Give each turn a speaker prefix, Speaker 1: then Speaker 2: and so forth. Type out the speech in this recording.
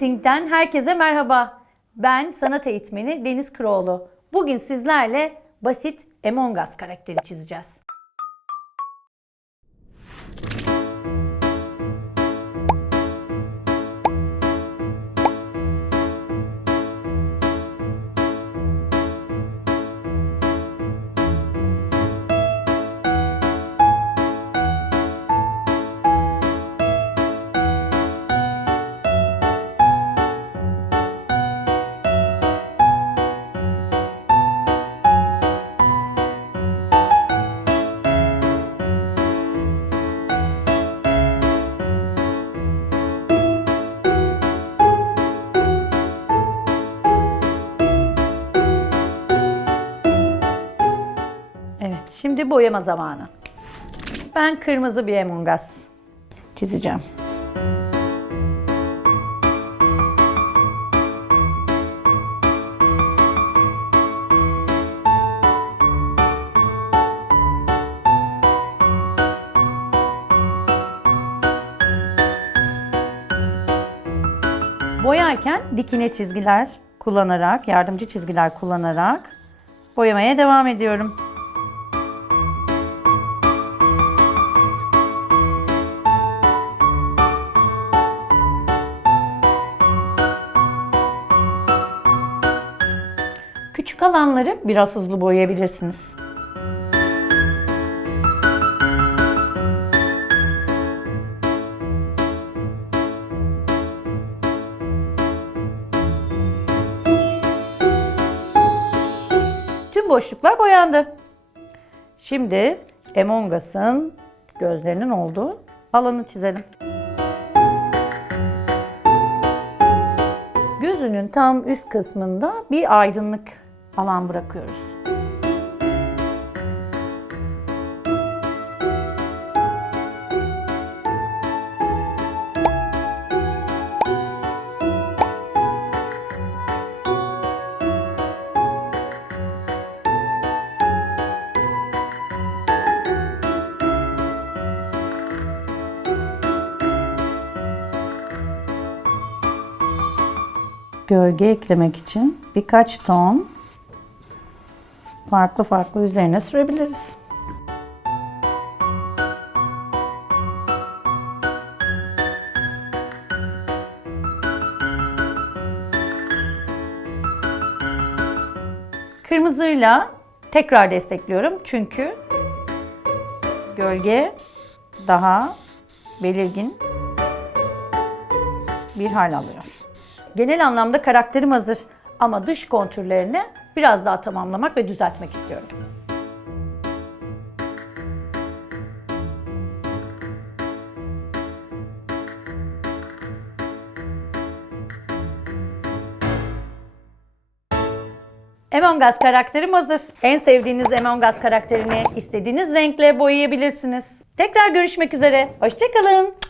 Speaker 1: Marketing'den herkese merhaba. Ben sanat eğitmeni Deniz Kıroğlu. Bugün sizlerle basit Among Us karakteri çizeceğiz. Evet, şimdi boyama zamanı. Ben kırmızı bir Among Us çizeceğim. Boyarken dikine çizgiler kullanarak, yardımcı çizgiler kullanarak boyamaya devam ediyorum. Küçük alanları biraz hızlı boyayabilirsiniz. Tüm boşluklar boyandı. Şimdi Among Us'ın gözlerinin olduğu alanı çizelim. Gözünün tam üst kısmında bir aydınlık alan bırakıyoruz. Gölge eklemek için birkaç ton farklı farklı üzerine sürebiliriz. Kırmızıyla tekrar destekliyorum çünkü gölge daha belirgin bir hal alıyor. Genel anlamda karakterim hazır ama dış kontürlerini biraz daha tamamlamak ve düzeltmek istiyorum. Among Us karakterim hazır. En sevdiğiniz Among Us karakterini istediğiniz renkle boyayabilirsiniz. Tekrar görüşmek üzere. Hoşçakalın.